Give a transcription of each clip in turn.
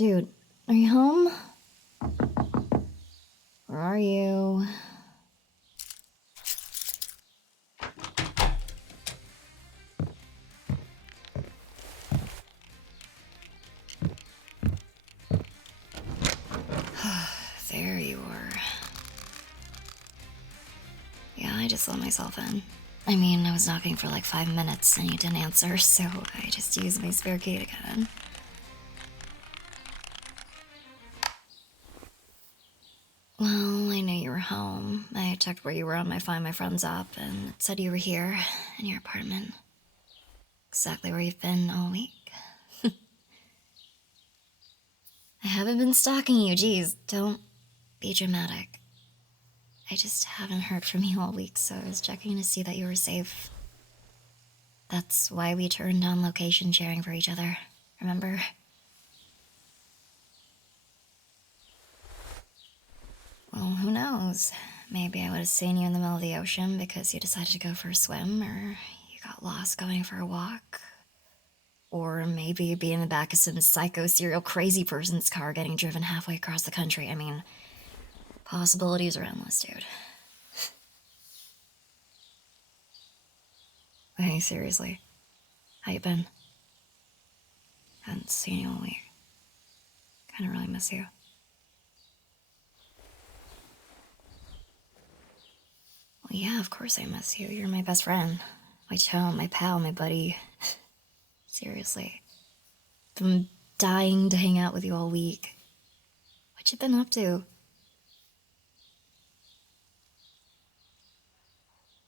Dude, are you home? Where are you? There you are. Yeah, I just let myself in. I mean, I was knocking for like 5 minutes and you didn't answer, so I just used my spare key to get in. Well, I knew you were home. I checked where you were on my Find My Friends app, and it said you were here, in your apartment. Exactly where you've been all week. I haven't been stalking you, geez, don't be dramatic. I just haven't heard from you all week, so I was checking to see that you were safe. That's why we turned on location sharing for each other, remember? Well, who knows? Maybe I would have seen you in the middle of the ocean because you decided to go for a swim, or you got lost going for a walk. Or maybe you'd be in the back of some psycho serial crazy person's car getting driven halfway across the country. I mean, possibilities are endless, dude. Hey, seriously. How you been? Haven't seen you all week. Kinda really miss you. Well, yeah, of course I miss you. You're my best friend. My chum, my pal, my buddy. Seriously. Been dying to hang out with you all week. What you been up to?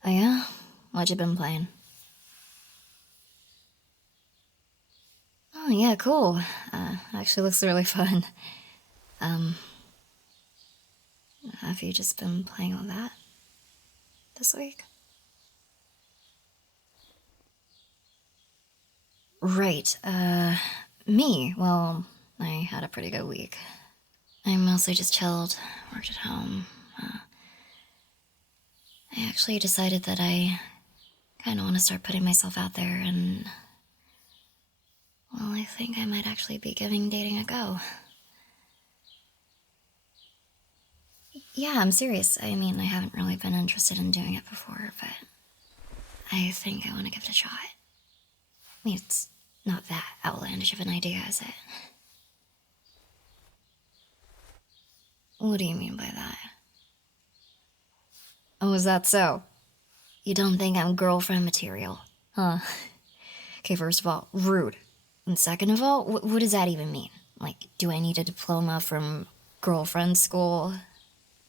Oh yeah? What you been playing? Oh yeah, cool. Actually looks really fun. Have you just been playing all that this week? Right, me. Well, I had a pretty good week. I mostly just chilled, worked at home. I actually decided that I kind of want to start putting myself out there, and well, I think I might actually be giving dating a go. Yeah, I'm serious. I mean, I haven't really been interested in doing it before, but I think I want to give it a shot. I mean, it's not that outlandish of an idea, is it? What do you mean by that? Oh, is that so? You don't think I'm girlfriend material, huh? Okay, first of all, rude. And second of all, what does that even mean? Like, do I need a diploma from girlfriend school?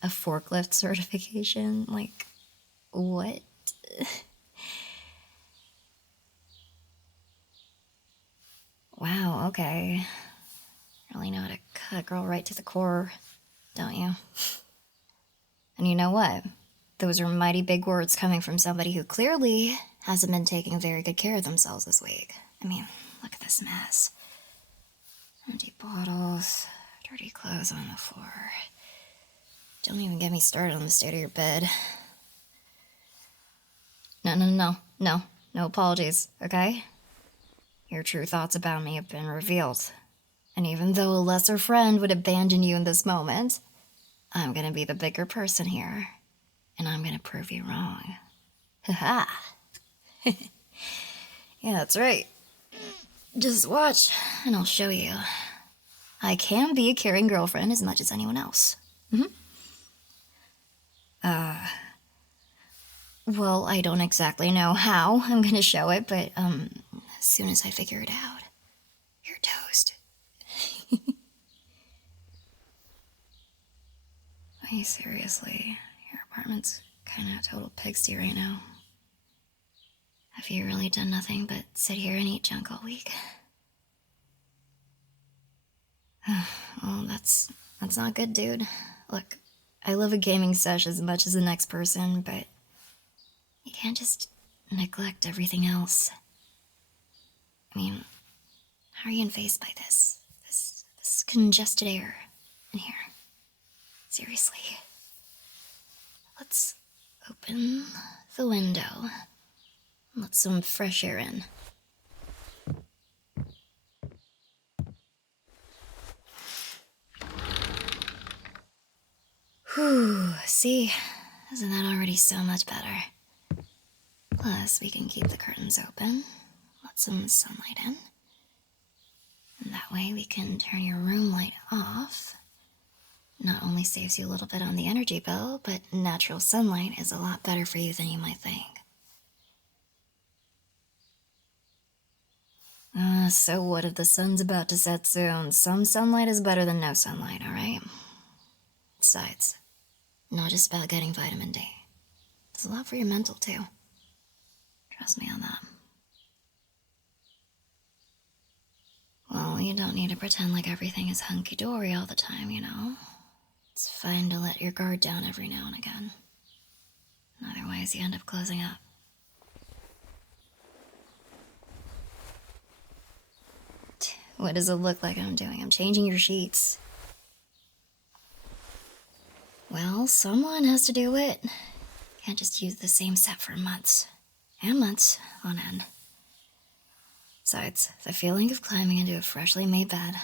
A forklift certification? Like, what? Wow, okay. Really know how to cut a girl right to the core, don't you? And you know what? Those are mighty big words coming from somebody who clearly hasn't been taking very good care of themselves this week. I mean, look at this mess. Empty bottles, dirty clothes on the floor. Don't even get me started on the state of your bed. No apologies, okay? Your true thoughts about me have been revealed. And even though a lesser friend would abandon you in this moment, I'm gonna be the bigger person here. And I'm gonna prove you wrong. Haha. Yeah, that's right. Just watch, and I'll show you. I can be a caring girlfriend as much as anyone else. Well, I don't exactly know how I'm gonna show it, but, as soon as I figure it out, you're toast. Hey, seriously, your apartment's kinda a total pigsty right now. Have you really done nothing but sit here and eat junk all week? Well, that's not good, dude. Look, I love a gaming sesh as much as the next person, but you can't just neglect everything else. I mean, how are you unfazed by this? This congested air in here? Seriously. Let's open the window and let some fresh air in. Whew, see? Isn't that already so much better? Plus, we can keep the curtains open, let some sunlight in. And that way we can turn your room light off. Not only saves you a little bit on the energy bill, but natural sunlight is a lot better for you than you might think. So what if the sun's about to set soon? Some sunlight is better than no sunlight, alright? Besides, not just about getting vitamin D. It's a lot for your mental, too. Trust me on that. Well, you don't need to pretend like everything is hunky-dory all the time, you know? It's fine to let your guard down every now and again. Otherwise, you end up closing up. What does it look like I'm doing? I'm changing your sheets. Well, someone has to do it. Can't just use the same set for months. And months on end. Besides, the feeling of climbing into a freshly made bed,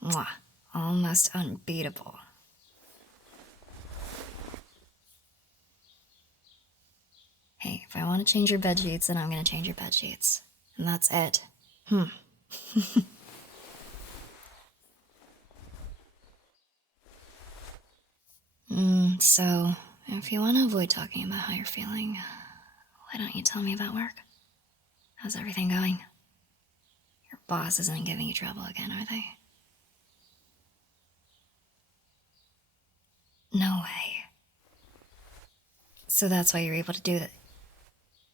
mwah, almost unbeatable. Hey, if I want to change your bed sheets, then I'm gonna change your bed sheets. And that's it. So, if you want to avoid talking about how you're feeling, why don't you tell me about work? How's everything going? Your boss isn't giving you trouble again, are they? No way. So that's why you're able to do that.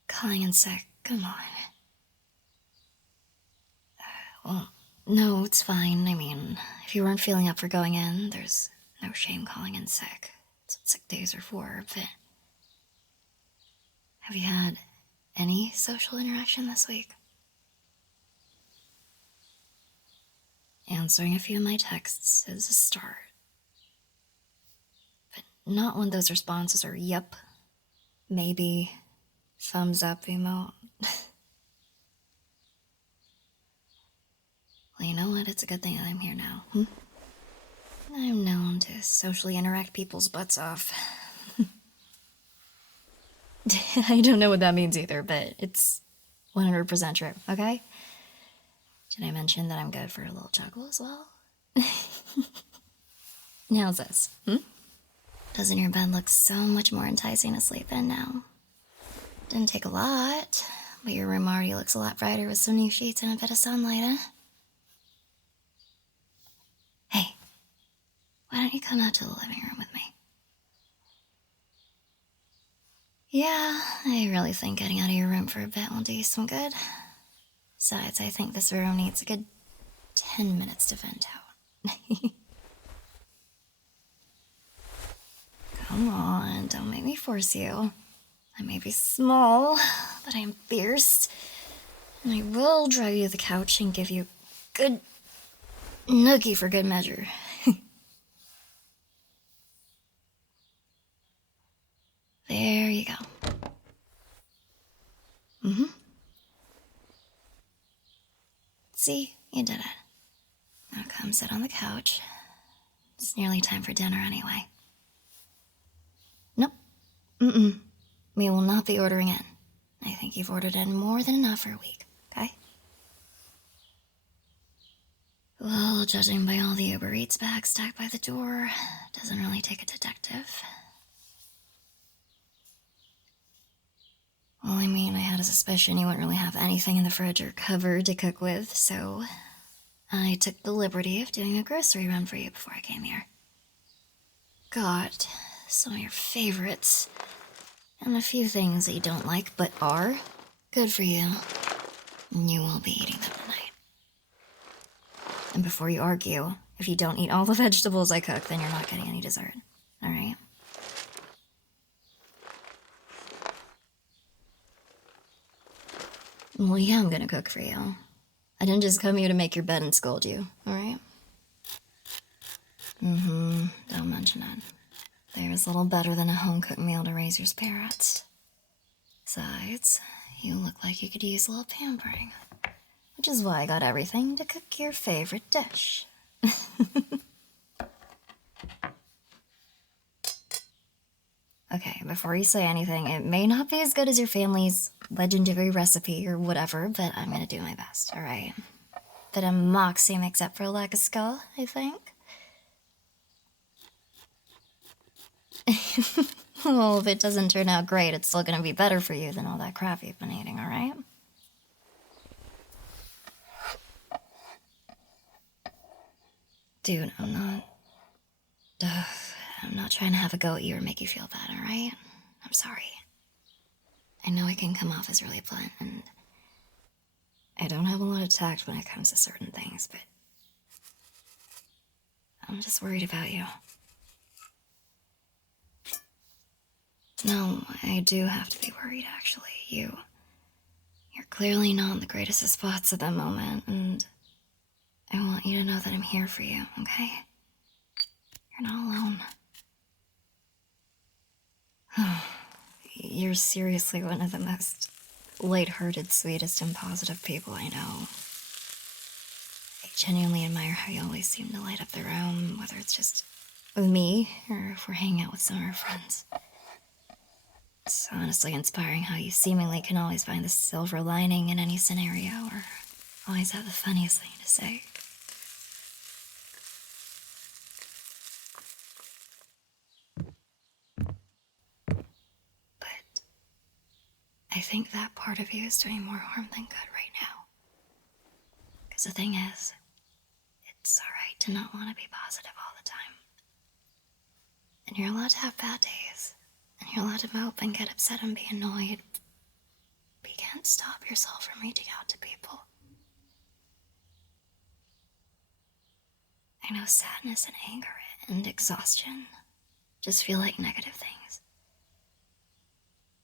Calling in sick, come on. Well, no, it's fine. I mean, if you weren't feeling up for going in, there's no shame calling in sick. That's what sick days are for, but... Have you had any social interaction this week? Answering a few of my texts is a start. But not when those responses are yep, maybe, thumbs up emote. Well, you know what? It's a good thing that I'm here now, I'm known to socially interact people's butts off. I don't know what that means either, but it's 100% true, okay? Did I mention that I'm good for a little chuckle as well? How's this, Doesn't your bed look so much more enticing to sleep in now? Didn't take a lot, but your room already looks a lot brighter with some new sheets and a bit of sunlight, eh? Hey, why don't you come out to the living room with me? Yeah, I really think getting out of your room for a bit will do you some good. Besides, I think this room needs a good 10 minutes to vent out. Come on, don't make me force you. I may be small, but I am fierce. And I will drive you to the couch and give you a good noogie for good measure. There you go. See, you did it. Now come sit on the couch. It's nearly time for dinner anyway. Nope. We will not be ordering in. I think you've ordered in more than enough for a week, okay? Well, judging by all the Uber Eats bags stacked by the door, doesn't really take a detective. Well, I mean, I had a suspicion you wouldn't really have anything in the fridge or cupboard to cook with, so I took the liberty of doing a grocery run for you before I came here. Got some of your favorites, and a few things that you don't like but are good for you. And you will be eating them tonight. And before you argue, if you don't eat all the vegetables I cook, then you're not getting any dessert, alright? Well, yeah, I'm gonna cook for you. I didn't just come here to make your bed and scold you, alright? Don't mention it. There's little better than a home-cooked meal to raise your spirits. Besides, you look like you could use a little pampering. Which is why I got everything to cook your favorite dish. before you say anything, it may not be as good as your family's legendary recipe or whatever, but I'm gonna do my best, alright? Bit of moxie makes up for a lack of skull, I think. Well, if it doesn't turn out great, it's still gonna be better for you than all that crap you've been eating, alright? Dude, I'm not trying to have a go at you or make you feel bad, alright? I'm sorry. I know I can come off as really blunt, and I don't have a lot of tact when it comes to certain things, but I'm just worried about you. No, I do have to be worried, actually. You're clearly not in the greatest of spots at the moment, and I want you to know that I'm here for you, okay? You're not alone. You're seriously one of the most lighthearted, sweetest, and positive people I know. I genuinely admire how you always seem to light up the room, whether it's just with me or if we're hanging out with some of our friends. It's honestly inspiring how you seemingly can always find the silver lining in any scenario or always have the funniest thing to say. But I think that part of you is doing more harm than good right now. Because the thing is, it's alright to not want to be positive all the time. And you're allowed to have bad days. And you're allowed to mope and get upset and be annoyed. But you can't stop yourself from reaching out to people. I know sadness and anger and exhaustion just feel like negative things.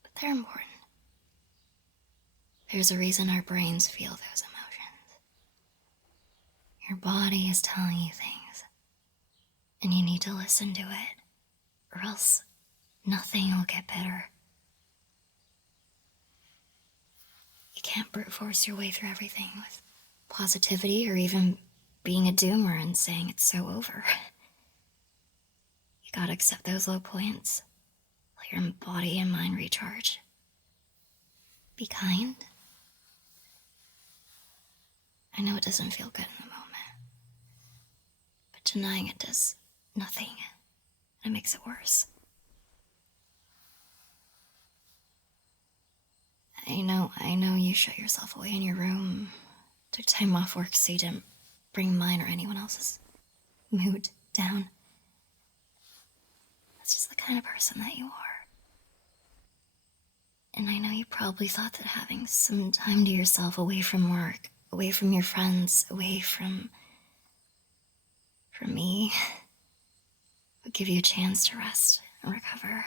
But they're important. There's a reason our brains feel those emotions. Your body is telling you things. And you need to listen to it. Or else nothing will get better. You can't brute force your way through everything with positivity or even being a doomer and saying it's so over. You gotta accept those low points. Let your body and mind recharge. Be kind. I know it doesn't feel good in the moment, but denying it does nothing. It makes it worse. I know you shut yourself away in your room, took time off work so you didn't bring mine or anyone else's mood down. That's just the kind of person that you are. And I know you probably thought that having some time to yourself away from work, away from your friends, away from me, would give you a chance to rest and recover.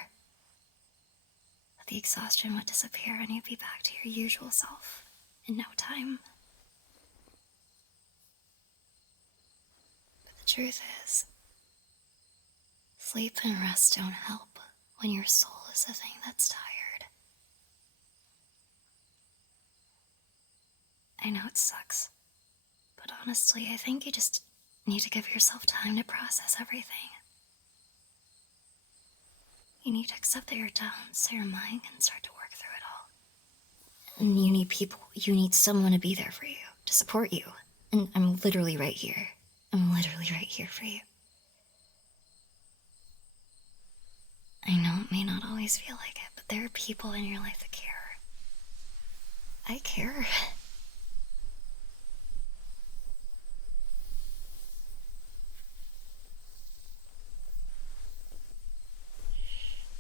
That the exhaustion would disappear and you'd be back to your usual self in no time. But the truth is, sleep and rest don't help when your soul is the thing that's tired. I know it sucks, but honestly, I think you just need to give yourself time to process everything. You need to accept that you're done so your mind can start to work through it all. And you need people, you need someone to be there for you, to support you. And I'm literally right here. I'm literally right here for you. I know it may not always feel like it, but there are people in your life that care. I care.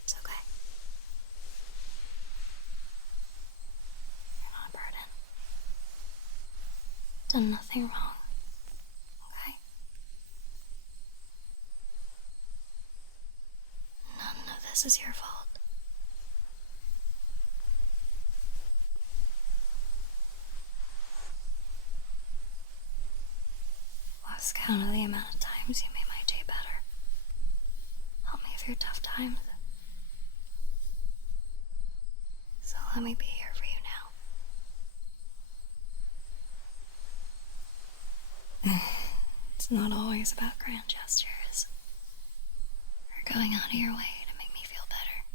It's okay. You're not a burden. Done nothing wrong. Okay? None of this is your fault. Lost count of the amount of times you made my day better. Help me through tough times. So let me be here for you now. It's not always about grand gestures or going out of your way to make me feel better.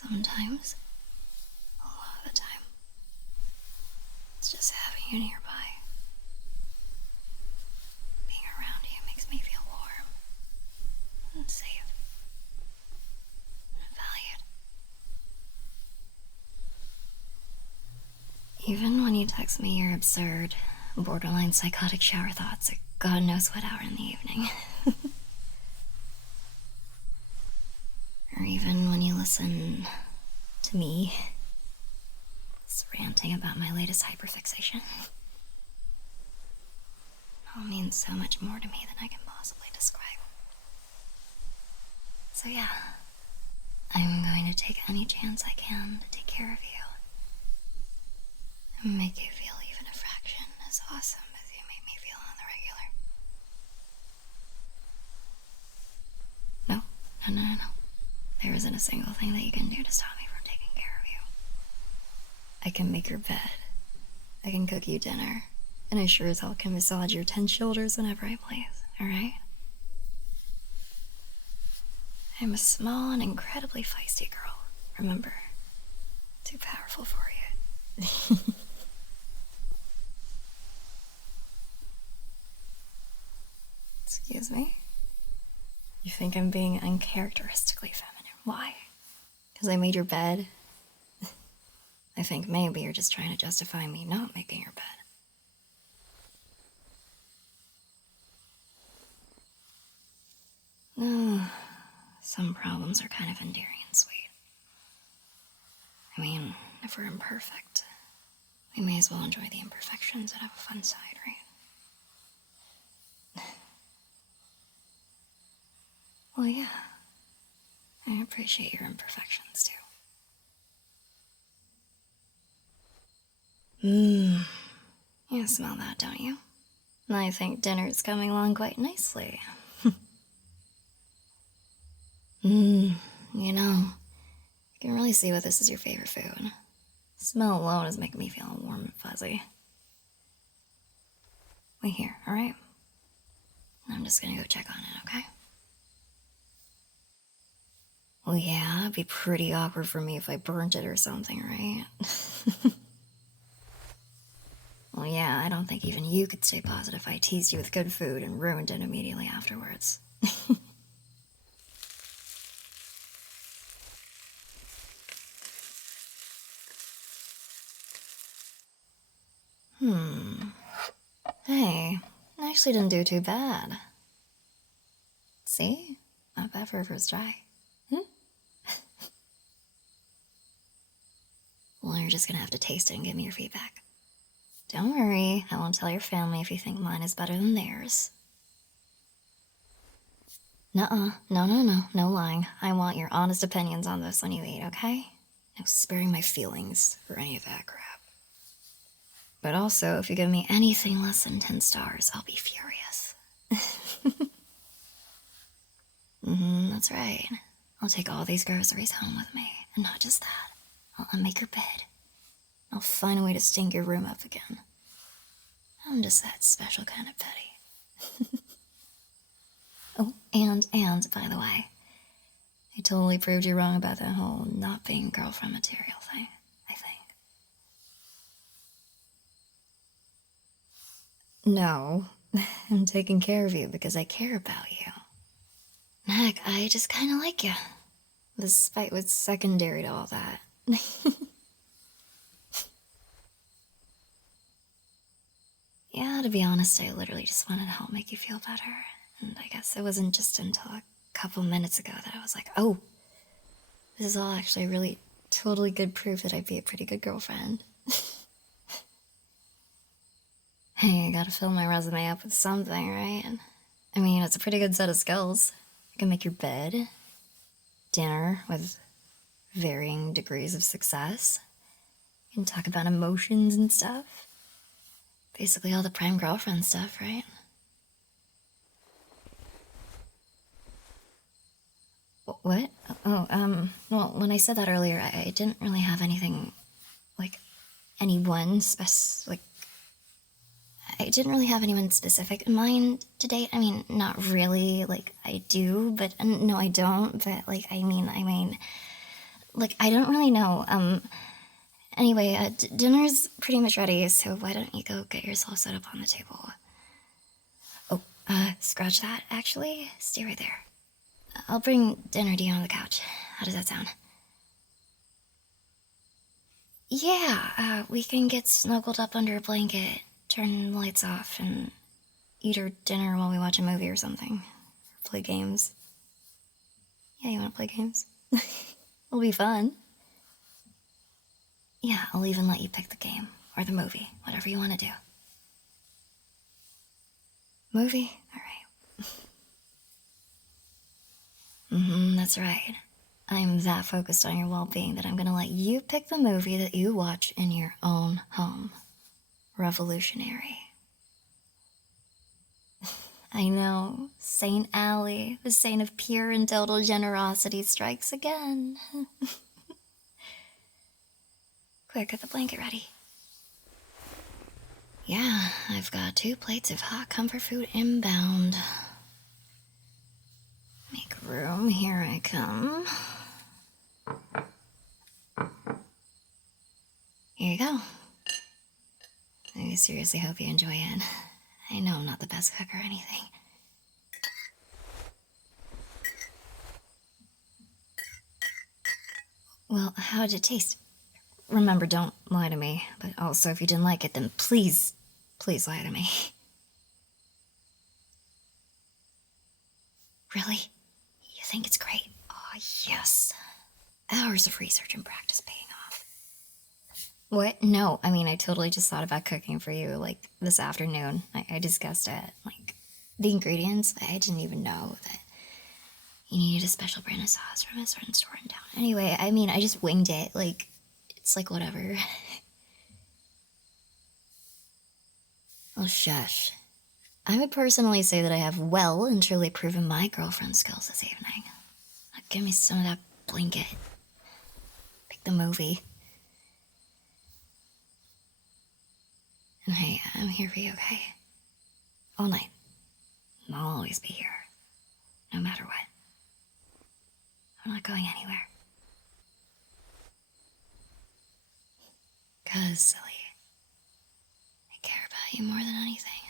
Sometimes, a lot of the time, it's just having you nearby. Being around you makes me feel warm and safe and valued. Even when you text me your absurd, borderline psychotic shower thoughts at God knows what hour in the evening. Or even when you listen to me just ranting about my latest hyperfixation. It all means so much more to me than I can possibly describe. So yeah, I'm going to take any chance I can to take care of you and make you feel even a fraction as awesome as you make me feel on the regular. No. There isn't a single thing that you can do to stop me from taking care of you. I can make your bed, I can cook you dinner, and I sure as hell can massage your tense shoulders whenever I please, alright? I'm a small and incredibly feisty girl, remember? Too powerful for you. Excuse me? You think I'm being uncharacteristically feminine? Why? Because I made your bed? I think maybe you're just trying to justify me not making your bed. Some problems are kind of endearing and sweet. I mean, if we're imperfect, we may as well enjoy the imperfections and have a fun side, right? Well, yeah. I appreciate your imperfections, too. You smell that, don't you? I think dinner's coming along quite nicely. You know, you can really see what this is your favorite food. The smell alone is making me feel warm and fuzzy. Wait here, alright? I'm just gonna go check on it, okay? Well, yeah, it'd be pretty awkward for me if I burnt it or something, right? Well, yeah, I don't think even you could stay positive if I teased you with good food and ruined it immediately afterwards. Hey, I actually didn't do too bad. See? Not bad for a first try. Well, you're just gonna have to taste it and give me your feedback. Don't worry, I won't tell your family if you think mine is better than theirs. Nuh-uh, no lying. I want your honest opinions on this when you eat, okay? No sparing my feelings or any of that crap. But also, if you give me anything less than 10 stars, I'll be furious. That's right. I'll take all these groceries home with me, and not just that. I'll unmake your bed. I'll find a way to stink your room up again. I'm just that special kind of petty. Oh, and, by the way, I totally proved you wrong about that whole not being girlfriend material thing, I think. No, I'm taking care of you because I care about you. Heck, I just kinda like you. Despite what's secondary to all that. Yeah, to be honest, I literally just wanted to help make you feel better. And I guess it wasn't just until a couple minutes ago that I was like, oh, this is all actually really totally good proof that I'd be a pretty good girlfriend. Hey, I gotta fill my resume up with something, right? I mean, it's a pretty good set of skills. I can make your bed, dinner with varying degrees of success. You can talk about emotions and stuff. Basically all the prime girlfriend stuff, right? What? Oh, well, when I said that earlier, I didn't really have anything, I didn't really have anyone specific in mind to date. I mean, not really, I do, but, no, I don't, but, I mean, Look, I don't really know. Anyway, dinner's pretty much ready, so why don't you go get yourself set up on the table? Oh, scratch that, actually. Stay right there. I'll bring dinner to you on the couch. How does that sound? Yeah, we can get snuggled up under a blanket, turn the lights off, and eat our dinner while we watch a movie or something. Play games. Yeah, you wanna play games? It'll be fun. Yeah, I'll even let you pick the game, or the movie, whatever you wanna do. Movie? Alright. That's right. I'm that focused on your well-being that I'm gonna let you pick the movie that you watch in your own home. Revolutionary. I know. Saint Alley, the saint of pure and total generosity, strikes again. Quick, get the blanket ready. Yeah, I've got 2 plates of hot comfort food inbound. Make room, here I come. Here you go. I seriously hope you enjoy it. I know I'm not the best cook or anything. Well, how did it taste? Remember, don't lie to me. But also, if you didn't like it, then please, please lie to me. Really? You think it's great? Oh, yes. Hours of research and practice paying off. What? No, I mean, I totally just thought about cooking for you, like, this afternoon. I discussed it. Like, the ingredients, I didn't even know that you needed a special brand of sauce from a certain store in town. Anyway, I mean, I just winged it. Like, it's like whatever. Oh, shush. I would personally say that I have well and truly proven my girlfriend skills this evening. Now give me some of that blanket. Pick the movie. And hey, I'm here for you, okay? All night. I'll always be here. No matter what. I'm not going anywhere. 'Cause, silly, I care about you more than anything.